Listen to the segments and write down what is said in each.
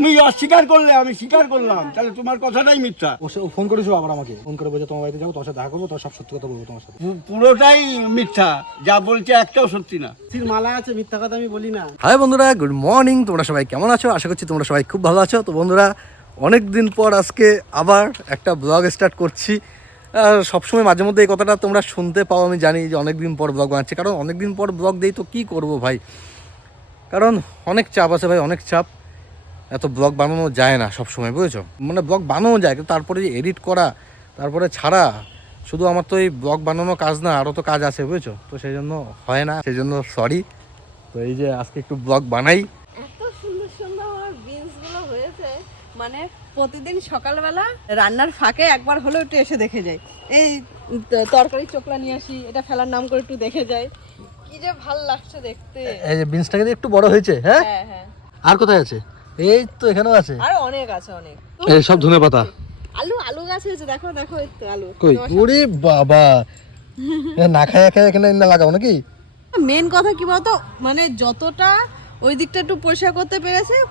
তুমি অস্বীকার করলে, আমি স্বীকার করলাম, তাহলে তোমার কথাটাই মিথ্যা। ও ফোন করেছো আবার আমাকে, ফোন করে বলছে তোমার বাড়িতে যাবো, তোমার সাথে দেখা করবো, তোমার সব সত্যি কথা বলবো তোমার সাথে। পুরোটাই মিথ্যা, যা বলছে একটাও সত্যি না। সির মালা আছে, মিথ্যা কথা আমি বলি না। হাই বন্ধুরা, গুড মর্নিং। তোমরা সবাই কেমন আছো? আশা করছি তোমরা সবাই খুব ভালো আছো। তো বন্ধুরা, অনেক দিন পর আজকে আবার একটা ব্লগ স্টার্ট করছি। সবসময় মাঝে মধ্যে এই কথাটা তোমরা শুনতে পাও, আমি জানি যে অনেক দিন পর ব্লগ বানাচ্ছি, কারণ অনেক দিন পর ব্লগ দিই তো কী করবো ভাই, কারণ অনেক চাপ আছে ভাই, অনেক চাপ। এত ব্লগ বানানো যায় না সবসময়, বুঝেছো? মানে ব্লগ বানানো যায়, কিন্তু তারপরে যে এডিট করা, তারপরে ছাড়া, শুধু আমার তো এই ব্লগ বানানো কাজ না, আরও তো কাজ আছে, বুঝেছো? তো সেই জন্য হয় না, সেই জন্য সরি। তো এই যে আজকে একটু ব্লগ বানাই। এত সুন্দর সুন্দর আমার বিনস গুলো হয়েছে, মানে প্রতিদিন সকালবেলা রান্নার ফাঁকে একবার হলেও একটু এসে দেখে যাই। এই তরকারি চোখলা নিয়ে আসি, এটা ফেলার নাম করে একটু দেখে যাই, কি যে ভাল লাগছে দেখতে। এই যে বিনসটাকে একটু বড় হয়েছে। হ্যাঁ হ্যাঁ হ্যাঁ, আর কোথায় আছে? এই তো এখানেও আছে। আর অনেক আছে, অনেক। এই সব ধনে পাতা। আলু গাছ হয়েছে, দেখো দেখো, এই তো আলু। কই? ওরে বাবা, না খায় এখানে না লাগাও নাকি? মেন কথা কি বলতো, মানে যতটা ওই দিকটা একটু পরিষ্কার করতে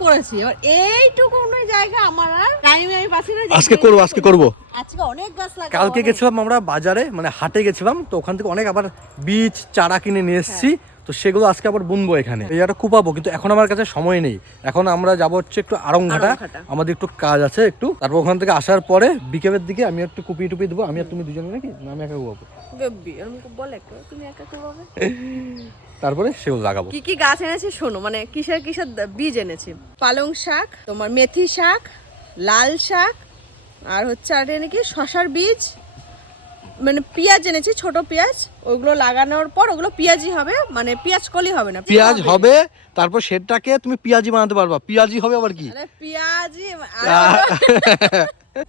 করেছি, এবার এইটুকু জায়গা আমার আর টাইম আমি পাচ্ছি না। আজকে করব। আজকে অনেক গাছ লাগাবো। কালকে গেছিলাম আমরা বাজারে, মানে হাটে গেছিলাম, তো ওখান থেকে অনেক আবার বীজ চারা কিনে নিয়ে এসেছি। তো সেগুলো আজকে আবার বুনবো এখানে, এই একটা কুপাবো, কিন্তু এখন আমার কাছে সময় নেই। এখন আমরা যাবো হচ্ছে একটু আড়ংঘাটা, আমাদের একটু কাজ আছে একটু। তারপর ওখান থেকে আসার পরে বিকেলের দিকে আমি একটু কুপি টুপি দেবো। আমি আর তুমি দুজনে নাকি, না আমি একা কুপাবো? তুমি একা করবে। তারপরে সেগুলো লাগাবো। কি কি গাছ এনেছি শোনো, মানে কিসের কিসের বীজ এনেছি। পালং শাক, তোমার মেথি শাক, লাল শাক, আর হচ্ছে আর নাকি শশার বীজ, মানে পেঁয়াজ এনেছি, ছোট পেঁয়াজ। ওগুলো লাগানোর পর ওগুলো পেঁয়াজি হবে, মানে পেঁয়াজ কলি হবে না, পেঁয়াজ হবে। তারপর সেটাকে তুমি পেঁয়াজি বানাতে পারবা। পেঁয়াজি হবে আবার কি? পেঁয়াজি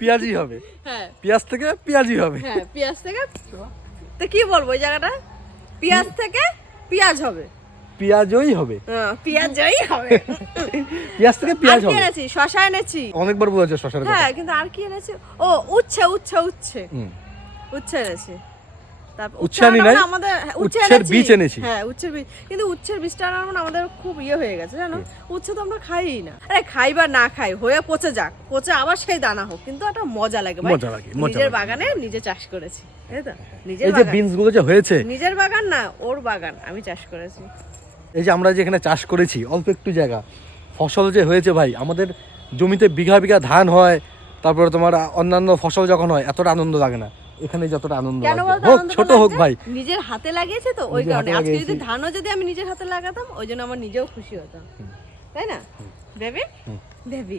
পেঁয়াজি হবে। হ্যাঁ, পেঁয়াজ থেকে পেঁয়াজি হবে। হ্যাঁ, পেঁয়াজ থেকে। তো কি বলবো ওই জায়গাটা, পেঁয়াজ থেকে পেঁয়াজ হবে, পেঁয়াজই হবে। হ্যাঁ, পেঁয়াজই হবে। পেঁয়াজ থেকে পেঁয়াজ হবে। এনেছি শশা এনেছি, অনেকবার বলেছে শশার কথা। হ্যাঁ, কিন্তু আর কি এনেছি, ও উচ্ছে এনেছি। তারপর উচ্ছে আনি নাই, আমাদের উচ্ছের বীজ এনেছি। হ্যাঁ, উচ্ছের বীজ, কিন্তু উচ্ছের বীজটা আনার মানে আমাদের খুব হয়ে গেছে, জানো। উচ্ছে তো আমরা খাইই না। আরে খাই বা না খাই, হয়ে পচে যাক, পচে আবার সেই দানা হোক, কিন্তু একটা মজা লাগে ভাই। নিজের বাগানে নিজে চাষ করেছি, তাই তো। নিজের এই যে বিনস গুলো যে হয়েছে, নিজের বাগান না, ওর বাগান, আমি চাষ করেছি। এই যে আমরা যে এখানে চাষ করেছি অল্প একটু জায়গা, ফসল যে হয়েছে ভাই, আমাদের জমিতে বিঘা বিঘা ধান হয়, তারপরে তোমার অন্যান্য ফসল যখন হয় এতটা আনন্দ লাগে না। এখানে যতটা আনন্দ লাগে, হোক ছোট হোক ভাই, নিজের হাতে লাগিয়েছে তো, ওই কারণে। আজকে যদি ধানও যদি আমি নিজের হাতে লাগাতাম, ওই জন্য আমার নিজেও খুশি হতাম, তাই না বেবি? বেবি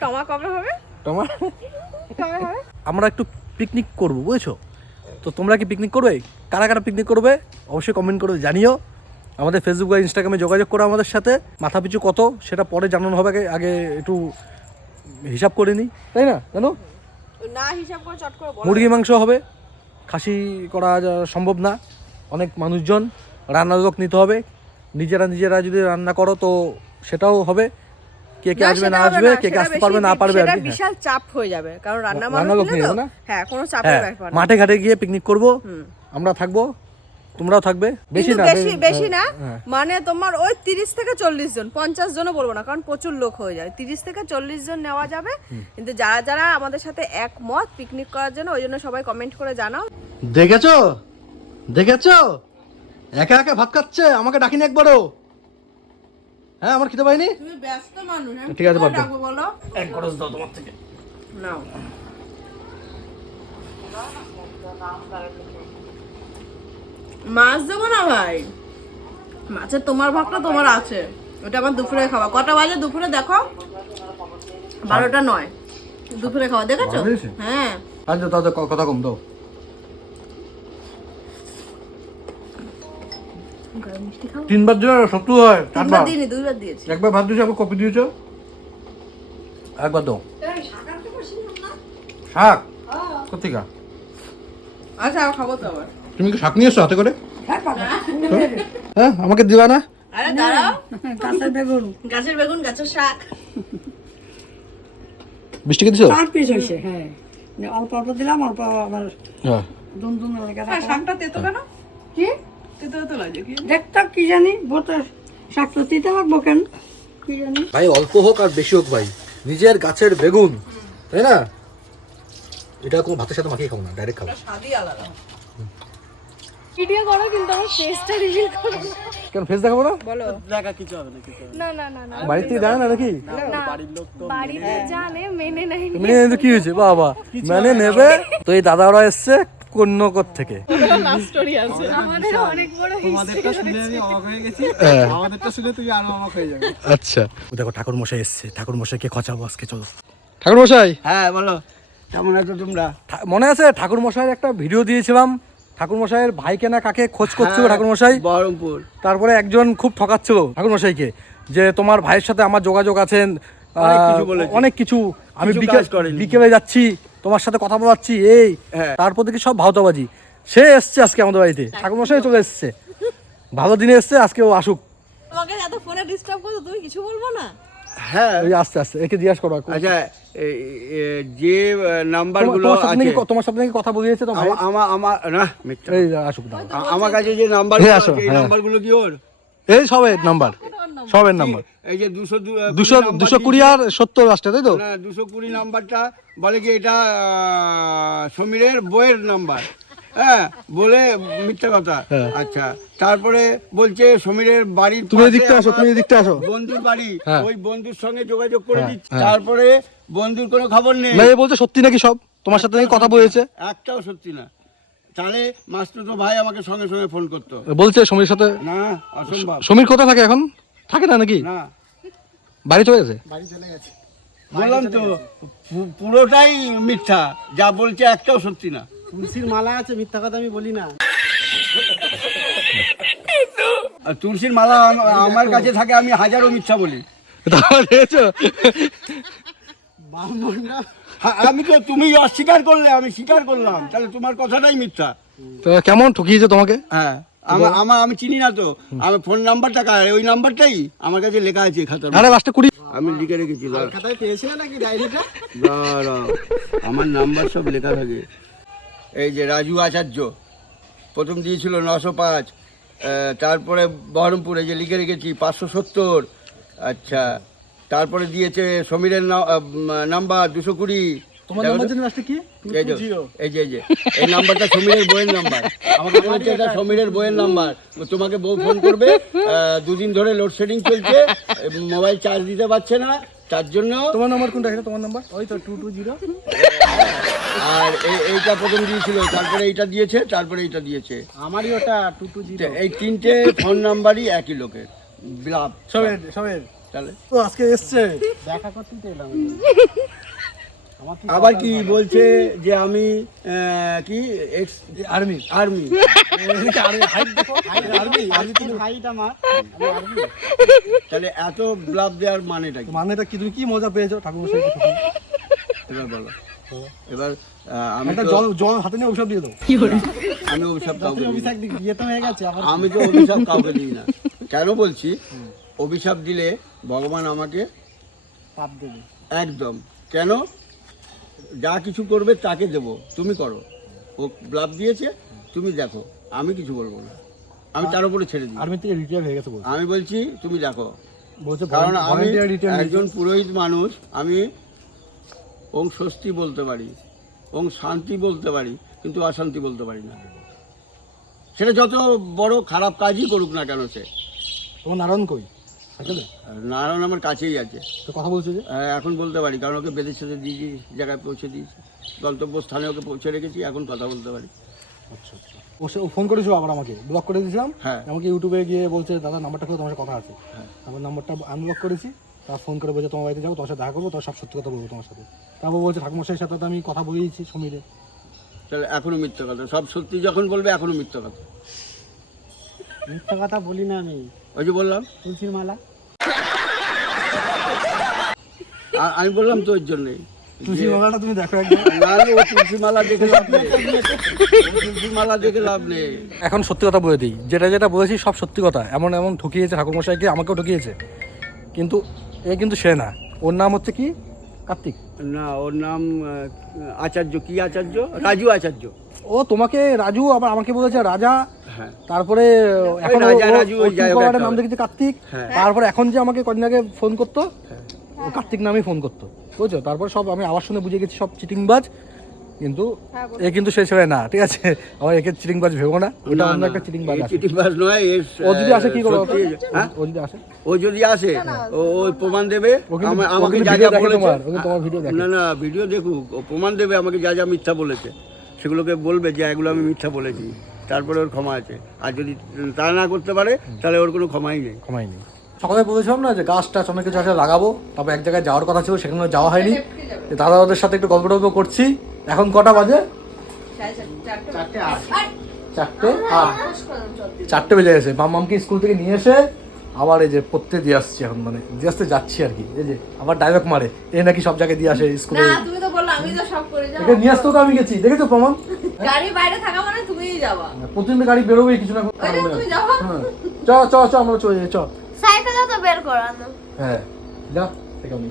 টমা কবে হবে? তোমার কবে হবে? আমরা একটু পিকনিক করব, বুঝেছো? তো তোমরা কি পিকনিক করবে? কারা কারা পিকনিক করবে অবশ্যই কমেন্ট করে জানিও। আমাদের ফেসবুক আর ইনস্টাগ্রামে যোগাযোগ করো আমাদের সাথে। মাথাপিছু কত সেটা পরে জানানো হবে, আগে একটু হিসাব করে নিই, তাই না? জানো, না হিসাব করে চট করে বলো। মুরগি মাংস হবে, খাসি করা সম্ভব না, অনেক মানুষজন, রান্নার লোক নিতে হবে। নিজেরা যদি রান্না করো তো সেটাও হবে। কে কে আসবে না আসবে, কে কে আসতে পারবে না পারবে, এটা বিশাল চাপ হয়ে যাবে, কারণ রান্না লোক নিয়ে না। হ্যাঁ, কোনো চাপের ব্যাপার না। মাঠে ঘাটে গিয়ে পিকনিক করব, আমরা থাকবো, তোমরাও থাকবে। বেশি না, মানে তোমার ওই 30 থেকে 40 জন, 50 জনও বলবো না, কারণ প্রচুর লোক হয়ে যায়। 30 থেকে 40 জন নেওয়া যাবে, কিন্তু যারা যারা আমাদের সাথে একমত পিকনিক করার জন্য, ওই জন্য সবাই কমেন্ট করে জানাও। দেখেছো একা একা ভাত খাচ্ছে, আমাকে ডাকিনি একবারও। হ্যাঁ, আমার খেতে পাইনি। তুমি ব্যস্ত মানুষ, ঠিক আছে, বাদ দাও, বলো। এক খরচ দাও তোমার থেকে, নাও। মাছ দেবো না ভাই, মাছের তোমার ভাগটা তোমার আছে, ওটা আমার দুপুরে খাওয়া। কটা বাজে দুপুরে দেখো? 12টা 9, দুপুরে খাওয়া, দেখেছো? হ্যাঁ, আচ্ছা তাহলে কথা কম দাও। তিনবার দিলে সত্যি হয়, তিনবার দিইনি, 2বার দিয়েছি। একবার ভাত দিয়েছো, আবার কপি দিয়েছো, একবার দাও। শাক কোথেকা? আচ্ছা, খাবো তো আবার। তুমি কি শাক নিয়ে এসছো হাতে করে? হ্যাঁ, আমাকে দিবা না? আরে দাঁড়াও, গাছের বেগুন, গাছের শাক। বৃষ্টিকে দিছো? 4 পিস হয়েছে, হ্যাঁ, অল্প অল্প দিলাম, অল্প আবার হ্যাঁ। দুন শাকটা তেতো কেন? কি তেতো লাগে কি? দেখতো কি জানি, শাক তো দিতে লাগবো কেন কি জানি। ভাই অল্প হোক আর বেশি হোক ভাই, নিজের গাছের বেগুন, তাই না? এটা কোনো ভাতের সাথে মাখিয়ে খাবো না, ডাইরেক্ট খাবো। স্বাদই আলাদা। ভিডিও করো কিন্তু আমার ফেসটা রিভিল করো কেন ফেস দেখাবো না? বলো। দেখা কিছু হবে না, কিছু হবে না। না না না না বাড়ি থেকে দেয় না নাকি? না বাড়িতে জানে মেনে নাই মেনে নিতে কি হয়েছে বাবা, মেনে নেবে। তো এই দাদারা এসছে কন্যকর থেকে। লাভ স্টোরি আছে। আমাদের অনেক বড় তোমাদেরটা শুনে আমি অবাক হয়ে গেছি, আমাদেরটা শুনে তুমি আরো অবাক হয়ে যাবে। আচ্ছা দেখো ঠাকুর মশাই এসছে, ঠাকুর মশাইকে খচাবো আজকে, চলো। ঠাকুর মশাই হ্যাঁ বলো, কেমন আছো তোমরা? মনে আছে ঠাকুর মশাইয়ের একটা ভিডিও দিয়েছিলাম, ঠাকুর মশাইয়ের ভাইকে না কাকে খোঁজ করছিল ঠাকুর মশাই, বহরমপুর। তারপরে একজন খুব ঠকাচ্ছিল ঠাকুর মশাইকে যে তোমার ভাইয়ের সাথে আমার যোগাযোগ আছেন, অনেক কিছু বলেছে। অনেক কিছু, আমি কিছু কাজ করেনি। বিকেলে যাচ্ছি তোমার সাথে কথা বলাচ্ছি এই, হ্যাঁ। তারপর দেখি সব ভাওতাবাজি। সে এসছে আজকে আমাদের বাড়িতে, ঠাকুর মশাই চলে এসছে, ভালো দিনে এসছে, আজকে ও আসুক। তোমাকে এত ফোনে ডিস্টার্ব করছো, তুমি কিছু বলবো না? হ্যাঁ ওই আস্তে আস্তে একে জিজ্ঞাসা করো। আচ্ছা, যে নাম্বারগুলো আছে তোমার সাথে নাকি কথা বলিয়েছে তো ভাই? আমার না মিথ্যা। এই আসুক দাও। আমার কাছে যে নাম্বার হ্যাঁ, আসো, আছে, এই হ্যাঁ। নাম্বারগুলো কি ওর? এই সবের নাম্বার, সবের নাম্বার এই যে 220 আর 70 লাস্টে, তাই তো? 220 নাম্বারটা বলে কি এটা সমীরের বইয়ের নাম্বার, হ্যাঁ বলে মিথ্যা কথা। হ্যাঁ। আচ্ছা, তারপরে বলছে সমীরের বাড়ির তুমি পাশে এদিকটা আসো, আমার তুমি এদিকটা আসো। বন্ধুর বাড়ি, হ্যাঁ। ওই বন্ধুর সঙ্গে যোগাযোগ করে হ্যাঁ, দিচ্ছে। হ্যাঁ। তারপরে বন্ধুর কোনো খবর নেই, না, এ বলছে সত্যি নাকি সব, তোমার সাথে নাকি কথা বলেছে। একটাও সত্যি না। তাহলে মাস্টার ভাই আমাকে সঙ্গে সঙ্গে ফোন করতো। বলছে সমীর সাথে। না, অসম্ভব। সমীর কোথায় থাকে এখন? থাকে না নাকি? না, বাড়ি চলে গেছে? বাড়ি চলে গেছে। বললাম তো পুরোটাই মিথ্যা, যা বলছে একটাও সত্যি না। তুলসীর মালা আছে, মিথ্যা কথা আমি বলি না। আর তুলসীর মালা আমার কাছে থাকে, আমি হাজারো মিথ্যা বলি। তাহলে দেখেছো? ব্রাহ্মণরা আমি তো, তুমি অস্বীকার করলে আমি স্বীকার করলাম, তাহলে তোমার কথাটাই মিথ্যা। তো কেমন ঠকিয়েছে তোমাকে? হ্যাঁ, আমি চিনি না তো, আমার ফোন নাম্বারটা কার, ওই নাম্বারটাই আমার কাছে লেখা আছে খাতার আরে লাস্টে 20। আমি লিখে রেখেছি। খাতায় পেয়েছিলে নাকি ডায়েরিটা? দাঁড়াও, আমার নাম্বার সব লেখা থাকে। এই যে রাজু আচার্য প্রথম দিয়েছিল 905, তারপরে বহরমপুরে যে লিখে রেখেছি 570। আচ্ছা, তারপরে দিয়েছে সমীরের নাম্বার 220। তোমার নাম্বার জানি লাস্টে কি? এই নাম্বারটা সমীরের বইয়ের নাম্বার। আমাকে বলেছে এটা সমীরের বইয়ের নাম্বার, তোমাকে বউ ফোন করবে, 2 দিন ধরে লোডশেডিং চলছে, মোবাইল চার্জ দিতে পারছে না, তার জন্য। তোমার নাম্বার কোনটা? এটা তোমার নাম্বার? ওই তো 220। আর এইটা প্রথম দিয়েছিল, তারপরে এইটা দিয়েছে, তারপরে এইটা দিয়েছে। আমারই ওটা 220। এই 3টে ফোন নাম্বারই একই লোকের, বিলাপ। সবের তাহলে তো আজকে এসছে। দেখা করতে তো এলাম। আবার কি বলছে যে আমি কি এক্স আর্মি আর্মি। হাইট আমার, তাহলে এত ব্লাব দেওয়ার মানেটা কি? মানেটা কি? তুমি কি মজা পেয়েছো ঠাকুর মশাই? এবার বলো। এবার আমি একটা তো, জল জল হাতে নিয়ে অভিশাপ দিয়ে দাও। আমি অভিশাপ কাউকে দিই না। অভিষেক বিয়ে তো হয়ে গেছে আবার। আমি তো অভিশাপ কাউকে দিই না। কেন বলছি? অভিশাপ দিলে ভগবান আমাকে পাপ দেবে। একদম, কেন? যা কিছু করবে তাকে দেব, তুমি করো। ও ব্লাব দিয়েছে, তুমি দেখো, আমি কিছু বলবো না, আমি তার উপরে ছেড়ে দিই। আর্মি থেকে রিটায়ার হয়ে গেছে বলছে। আমি বলছি তুমি দেখো, বলছে কারণ আমি volunteer return একজন পুরোহিত মানুষ, আমি ওং স্বস্তি বলতে পারি, ওং শান্তি বলতে পারি, কিন্তু অশান্তি বলতে পারি না। সেটা যত বড় খারাপ কাজই করুক না কেন সে। তোমার নারায়ণ কই? আসলে নারায়ণ আমার কাছেই আছে, তো কথা বলছে যে এখন বলতে পারি, কারণ ওকে বেদের সাথে দিয়েছি, জায়গায় পৌঁছে দিয়েছি, গন্তব্যস্থানে ওকে পৌঁছে রেখেছি, এখন কথা বলতে পারি। আচ্ছা আচ্ছা। ও ফোন করেছিল আবার আমাকে, ব্লক করে দিয়েছিলাম। হ্যাঁ। আমাকে ইউটিউবে গিয়ে বলছে দাদা নাম্বারটা করে তোমার সাথে কথা আছে। আমার নাম্বারটা আনব্লক করেছি, তার ফোন করে বলছে তোমার বাড়িতে যাবো, তোমার সাথে দেখা করবো, তোমার সব সত্যি কথা বলবো তোমার সাথে। তারপর বলছে ঠাকুরমশাইয়ের সাথে তো আমি কথা বলেইছি সমীরে। তাহলে এখনো মিথ্যা কথা, সব সত্যি যখন বলবে এখনো মিথ্যা কথা। মিথ্যা কথা বলি না আমি। ওই যে বললাম, তুলসীর মালা। আমি বললাম তো ওর জন্যই। তুলসী মালাটা তুমি দেখো একবার। না না, ও তুলসী মালা দেখে লাভ নেই, ও তুলসী মালা দেখে লাভ নেই। এখন সত্যি কথা বলে দিই, যেটা যেটা বলেছি সব সত্যি কথা। এমন এমন ঠকিয়েছে ঠাকুরমশাইকে, আমাকেও ঠকিয়েছে, কিন্তু এ কিন্তু সে না। ওর নাম হচ্ছে কি? কার্তিক না, ওর নাম আচার্য। কি আচার্য? রাজু আচার্য। ও তোমাকে রাজু, আবার আমাকে বলেছে রাজা। হ্যাঁ, তারপরে এখন রাজা, রাজু, ওই যাই হোক একটা নাম দেখেছে কার্তিক। হ্যাঁ। তারপরে এখন যে আমাকে কদিন আগে ফোন করতো, ও কার্তিক নামেই ফোন করতো, বুঝছো? তারপর সব আমি আবার শুনে বুঝে গেছি সব চিটিংবাজ, কিন্তু এ কিন্তু সেই ছেলে না, ঠিক আছে? আবার একে চিটিংবাজ ভেবো না, ওটা অন্য একটা চিটিংবাজ আছে। চিটিংবাজ নয়, ও যদি আসে কি করবো? হ্যাঁ? ও যদি আসে, ও যদি আসে ও প্রমাণ দেবে ও কিন্তু- ও আমাকে কিন্তু যা video যা দেখে বলেছে। তোমার, ও কিন্তু তোমার video দেখে। না না, ভিডিও দেখুক, ও প্রমাণ দেবে আমাকে যা যা মিথ্যা বলেছে, সেগুলোকে বলবে যে এগুলো আমি মিথ্যা বলেছি, তারপরে ওর ক্ষমা আছে। আর যদি তা না করতে পারে তাহলে ওর কোনো ক্ষমাই নেই। ক্ষমাই নেই। সকালে বলেছিলাম না যে গাছ টাছ অনেক কিছু আছে লাগাবো, তারপর এক জায়গায় যাওয়ার কথা ছিল, সেখানে যাওয়া হয়নি। দাদা ওদের সাথে একটু গল্প টল্প করছি। এখন কটা বাজে? 4টে বেজে গেছে। মামকে স্কুল থেকে নিয়ে এসে আবার এই যে পড়তে দিয়ে আসছি, এখন মানে দিয়ে আসতে যাচ্ছি আর কি। এই যে আবার ডায়লগ মারে, এ নাকি সব জায়গায় দিয়ে আসে স্কুলে। না তুমি তো বললে আমি তো সব করে যাবো। একে নিয়ে আসতেও তো আমি গেছি, দেখেছো প্রমাণ? গাড়ি বাইরে থাকা মানে তুমিই যাবা। প্রতিদিন গাড়ি বেরোবেই কিছু না। তুমি যাবা। চ চ চ আমরা চলে যাই, চ। সাইকেলটা তো বের করানো। হ্যাঁ যা, থেকে আমি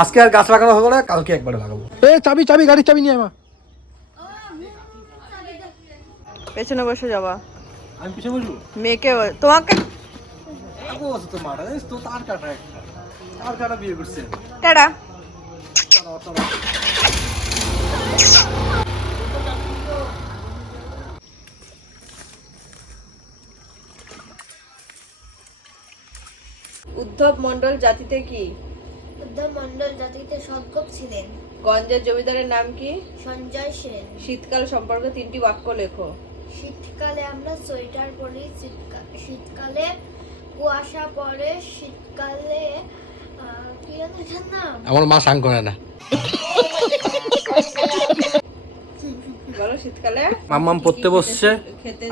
আজকে আর গাছ লাগানো হবে না, কালকে একবারে লাগাবো। এ চাবি চাবি, গাড়ির চাবি নিয়ে আমা। পেছনে বসে যাবা। আমি পিছনে বসবো। মেয়েকে তোমাকে আগো আছে তো মারা, জানিস তো তার কাটা একটা। তার কাটা বিয়ে করছে। টাটা। উদ্ধব মণ্ডল জাতিতে কি? উদ্ধব মণ্ডল জাতিতে সদ্গোপ ছিলেন। গঞ্জের জমিদারের নাম কি? সঞ্জয় সেন। শীতকাল সম্পর্কে 3টি বাক্য লেখো। শীতকালে আমরা সোয়েটার পরি, শীতকালে কুয়াশা পড়ে, শীতকালে কি যেন এটার নাম? আমার মা সাং করে না। বলো শীতকালে। মাম্মাম পড়তে বসছে,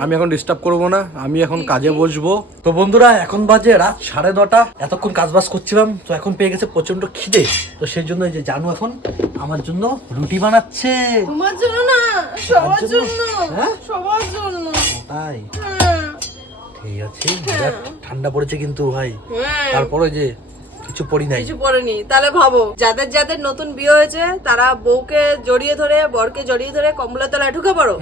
আমি এখন ডিস্টার্ব করবো না, আমি এখন কাজে বসবো। তো বন্ধুরা এখন বাজে রাত 9:30। এতক্ষণ কাজ বাজ করছিলাম, তো এখন পেয়ে গেছে প্রচন্ড খিদে। তো সেই জন্য এই যে জানু এখন আমার জন্য রুটি বানাচ্ছে। তোমার জন্য না, সবার জন্য। হ্যাঁ? সবার জন্য। তাই হ্যাঁ। ঠিক আছে, বিরাট ঠান্ডা পড়েছে কিন্তু ভাই। হ্যাঁ। তারপরে যে কিছু পড়ি নাই। কিছু পড়েনি। তাহলে ভাবো, যাদের যাদের নতুন বিয়ে হয়েছে তারা বউকে জড়িয়ে ধরে, বরকে জড়িয়ে ধরে কম্বলের তলায় ঢুকে পড়ো।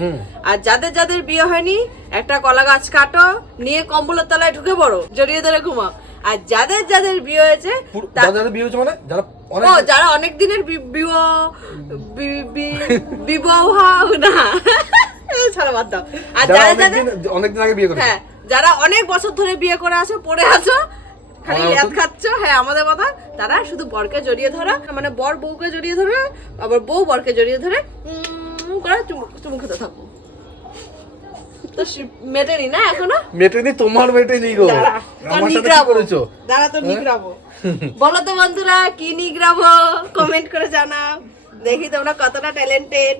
আর যাদের যাদের বিয়ে হয়নি একটা কলা গাছ কাটো, নিয়ে কম্বলের তলায় ঢুকে পড়ো, জড়িয়ে ধরে ঘুমাও। আর যাদের যাদের বিয়ে হয়েছে যাদের বিয়ে হয়েছে মানে যারা অনেক যারা অনেক দিনের বিবাহ না ছাড়া বাদ দাও। আর যারা যারা যাদের অনেকদিন আগে বিয়ে করে, হ্যাঁ, যারা অনেক বছর ধরে বিয়ে করে আছো, পড়ে আছো, খালি ল্যাদ খাচ্ছ, হ্যাঁ আমাদের কথা, তারা শুধু বরকে জড়িয়ে ধরো, মানে বর বউকে জড়িয়ে ধরে, আবার বউ বরকে জড়িয়ে ধরে করে চুমু খেতে থাকো। তো মেটেনি না এখনো? মেটেনি, তোমার মেটেনি গো। দাঁড়া, আমার সাথে কি নিগড়াবো। করেছো? দাঁড়া তো নিগড়াবো। বলো তো বন্ধুরা, কি নিগড়াবো? কমেন্ট করে জানাও, দেখি তোমরা কতটা ট্যালেন্টেড।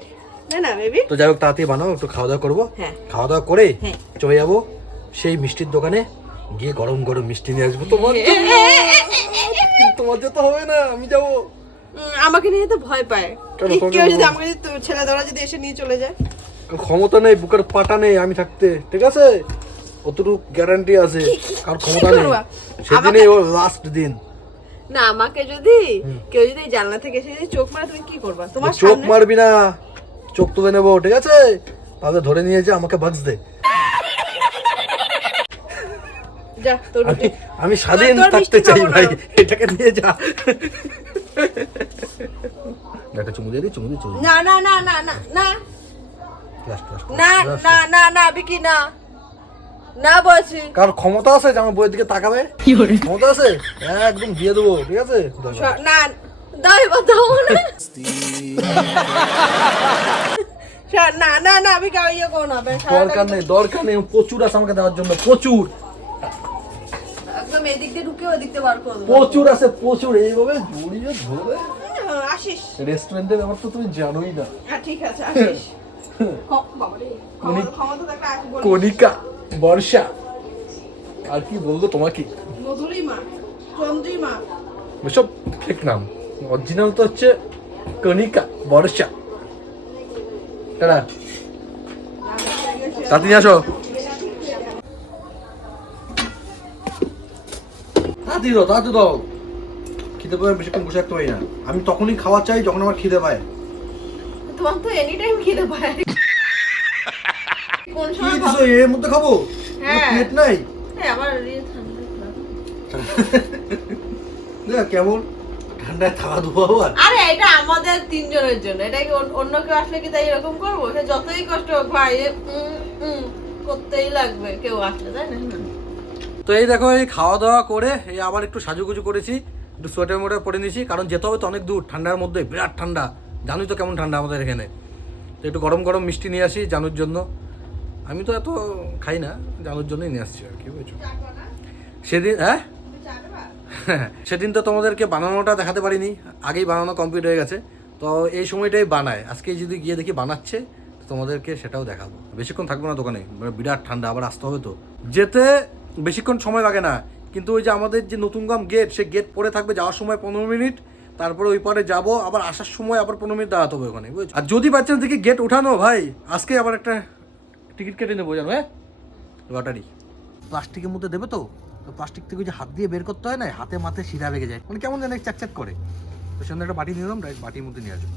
না বেবি। তো যাই হোক, তাড়াতাড়ি বানাও, একটু খাওয়া দাওয়া করবো। হ্যাঁ। খাওয়া দাওয়া করে হ্যাঁ। চলে যাবো সেই মিষ্টির দোকানে, গিয়ে গরম গরম মিষ্টি নিয়ে আসবো তোমার জন্য। তোমার যেতে হবে না, আমি যাবো। আমাকে নিয়ে তো ভয় পায়। কেন, কেউ তোকে যদি বলবো? আমাকে যদি ছেলে ধরা যদি এসে নিয়ে চলে যায়। ক্ষমতা নেই, বুকের পাটা নেই আমি থাকতে, ঠিক আছে? অতটুকু গ্যারান্টি আছে, কার ক্ষমতা নেই। করবা? সেদিনই ওর লাস্ট দিন। না আমাকে যদি কেউ যদি জানলা থেকে এসে যদি চোখ মারে, তুমি কি করবা? তোমার চোখ সামনে মারবি না, চোখ তুলে নেবো, ঠিক আছে? তাহলে ধরে নিয়ে যা, আমাকে বাজ দে। যা তোর রুটি। আমি স্বাধীন তোর থাকতে মিষ্টি চাই খাবো না। ভাই, এটাকে নিয়ে যা। একটা চুমু দিয়ে দি, চুমু দিয়ে চুমু না না না না না না না না না না বিকি না, না বলছি। কার ক্ষমতা আছে যে আমার বইয়ের দিকে তাকাবে? ক্ষমতা আছে, একদম দিয়ে দেবো, ঠিক আছে? না দাও এবার দাও না। না না না আমি কাউ ইয়ে করো না। দরকার নেই, দরকার নেই, প্রচুর আছে আমাকে দেওয়ার জন্য, প্রচুর একদম এদিক দিয়ে ঢুকে ওদিক দিয়ে বার করে দেবো। প্রচুর আছে, প্রচুর। এইভাবে জড়িয়ে ধরে আসিস। রেস্টুরেন্টের ব্যাপার তো তুমি জানোই না। ঠিক আছে আসিস। বাবারে, ক্ষমতা তো একটা আছে বল। কণিকা, বর্ষা, আর কি বলবো তোমাকে, মধুরিমা, চন্দ্রিমা। এসব ফেক নাম। অরিজিনাল তো হচ্ছে কণিকা, বর্ষা। টাটা, তাড়াতাড়ি আসো। তাড়াতাড়ি দাও, তাড়াতাড়ি দাও। খিদে পায়, বেশিক্ষণ বসে থাকতে পারি না। আমি তখনই খাওয়া চাই যখন আমার খিদে পায়। তোমার তো এনি টাইম খিদে পায়। কোন কি সময় দিছো এর মধ্যে খাবো? হ্যাঁ। পেট নাই। আবার ঠান্ডা। দেখ কেমন ঠান্ডায় থাকা দেবো আবার। আরে এটা আমাদের তিনজনের জন্য, এটা কি অন্য কেউ আসলে কি তাই এরকম করবো? সে যতই কষ্ট হোক ভাই, করতেই লাগবে কেউ আসলে, তাই না? তো এই দেখো, এই খাওয়া দাওয়া করে এই আবার একটু সাজুগুজু করেছি, একটু সোয়েটার মোটার পরে নিয়েছি, কারণ যেতে হবে তো অনেক দূর, ঠান্ডার মধ্যে, বিরাট ঠান্ডা, জানোই তো কেমন ঠান্ডা আমাদের এখানে। তো একটু গরম গরম মিষ্টি নিয়ে আসি জানুর জন্য। আমি তো এত খাই না, জানুর জন্যই নিয়ে আসছি আর কি, বুঝছো। সেদিন সেদিন তো তোমাদেরকে বানানোটা দেখাতে পারিনি, আগেই বানানো কমপ্লিট হয়ে গেছে। তো এই সময়টাই বানায়, আজকে যদি গিয়ে দেখি বানাচ্ছে তো তোমাদেরকে সেটাও দেখাবো। বেশিক্ষণ থাকবো না দোকানে, বিরাট ঠান্ডা, আবার আসতে হবে তো। যেতে বেশিক্ষণ সময় লাগে না, কিন্তু ওই যে আমাদের যে নতুন গ্রাম গেট, সে গেট পরে থাকবে, যাওয়ার সময় 15 মিনিট, তারপরে ওই পারে যাবো, আবার আসার সময় আবার 15 মিনিট দাঁড়াতে হবে ওখানে, বুঝছো। আর যদি বাচ্চা দেখি গেট ওঠানো, ভাই আজকে আবার একটা টিকিট কেটে নেবো, জানো। হ্যাঁ, লটারি প্লাস্টিকের মধ্যে দেবে তো, প্লাস্টিক থেকে যে হাত দিয়ে বের করতে হয় না, হাতে মাথে শিরা লেগে যায়, মানে কেমন যেন চাকচাক করে। তো সঙ্গে একটা বাটি নিয়ে এলাম, ডাইরেক্ট বাটির মধ্যে নিয়ে আসবো।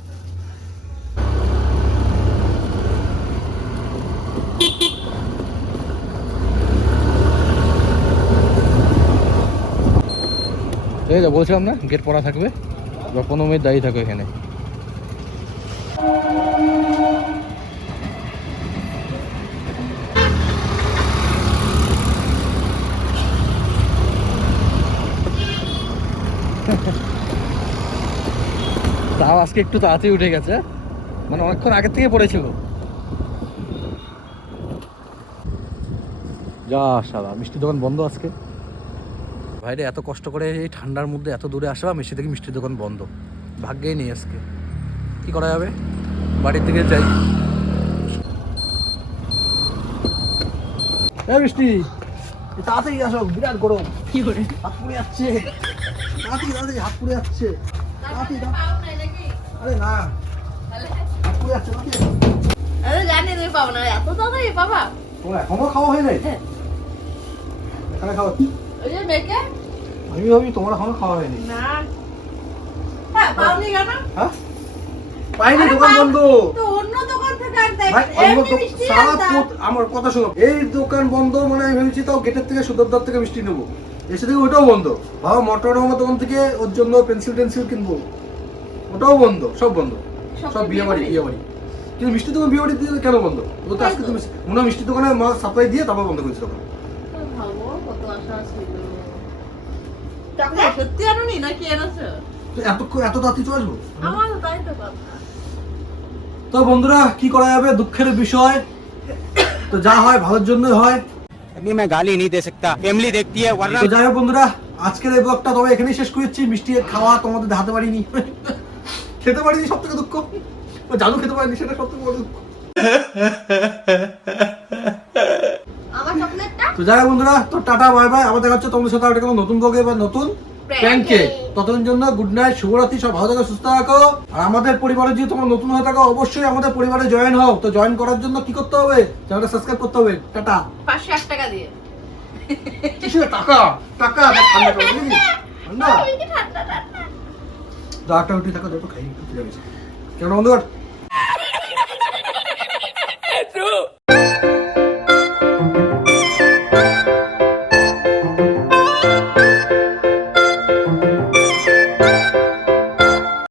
এই যা বলছিলাম না, গেট পড়া থাকবে, 15 মিনিট দাঁড়িয়ে থাকো এখানে। তাও আজকে একটু তাড়াতাড়ি উঠে গেছে, মানে অনেকক্ষণ আগের থেকে পড়েছিল। যা শালা, মিষ্টির দোকান বন্ধ আজকে। ভাইরে এত কষ্ট করে এই ঠান্ডার মধ্যে এত দূরে আসা, মিষ্টি থেকে মিষ্টির দোকান বন্ধ, ভাগ্যেই নেই আজকে। কি করা যাবে, বাড়ির দিকে যাই। হ্যাঁ মিষ্টি, তাড়াতাড়ি আসো, বিরাট গরম। কি করে হাত পুড়ে যাচ্ছে, তাড়াতাড়ি তাড়াতাড়ি, হাত পুড়ে যাচ্ছে তাড়াতাড়ি। আরে না, হাত পুড়ে যাচ্ছে তাড়াতাড়ি। আরে জানি তুমি পাবো না, এত তাড়াতাড়ি বাবা। তোমার এখনো খাওয়া হয় নাই? এখানে খাওয়া, ওই যে মেকে আমি ভাবি তোমার এখনো খাওয়া হয়নি। না, হ্যাঁ পাওনি কেন? হ্যাঁ পাইনি, দোকান বন্ধ। তো অন্য দোকান থেকে আনতে ভাই অন্য এমনি দোকান, মিষ্টি সারা আনতাম। আমার কথা শোনো, এই দোকান বন্ধ মানে আমি ভেবেছি তাও গেটের থেকে সুদরদার থেকে মিষ্টি নেবো, এসে থেকে ওটাও বন্ধ। ভাবা মটর আমার দোকান থেকে ওর জন্য পেন্সিল টেন্সিল কিনবো, ওটাও বন্ধ, সব বন্ধ, সব বিয়ে বাড়ি বিয়ে বাড়ি। কিন্তু মিষ্টির দোকান বিয়ে বাড়ি দিয়ে কেন বন্ধ? ও তো আজকে তুমি মনে হয় মিষ্টির দোকানে সাপ্লাই দিয়ে তারপর বন্ধ করেছিল। ভাবো কত আশা ছিল। টাকা সত্যি আনোনি নাকি এনেছো? এত তাড়াতাড়ি চলে আসবো? আমার তো তাই তো কথা। তো বন্ধুরা কি করা যাবে, দুঃখের বিষয়, তো যা হয় ভালোর জন্যই হয়। अभी मैं गाली नहीं दे सकता, फैमिली देखती है वरना। তো যাই হোক বন্ধুরা, আজকের এই ব্লগটা তবে এখানেই শেষ করছি। মিষ্টি খাওয়া তোমাদের দেখাতে পারিনি, খেতে পারিনি, সব থেকে দুঃখ। জাদু খেতে পারিনি, সেটা সব থেকে বড় দুঃখ। আমার চকলেটটা তো যাই হোক বন্ধুরা, তো টাটা বাই বাই, আবার দেখা হচ্ছে তোমাদের সাথে একটা কোনো নতুন ব্লগে বা নতুন প্র্যাঙ্কে। ততদিন জন্য গুড নাইট, শুভরাত্রি, সব ভালো থাকো, সুস্থ থাকো। আর আমাদের পরিবারে যদি তোমরা নতুন হয়ে থাকো, অবশ্যই আমাদের পরিবারে জয়েন হও। তো জয়েন করার জন্য কি করতে হবে, চ্যানেলটা সাবস্ক্রাইব করতে হবে। টাটা। 501 টাকা দিয়ে। কিসের টাকা? টাকা ঠান্ডা করে বুঝলি, ঠান্ডা। ঠান্ডা ঠান্ডা। দাঁড়টা উঠে থাকো, দেখো খাই, কেন বন্ধুরা।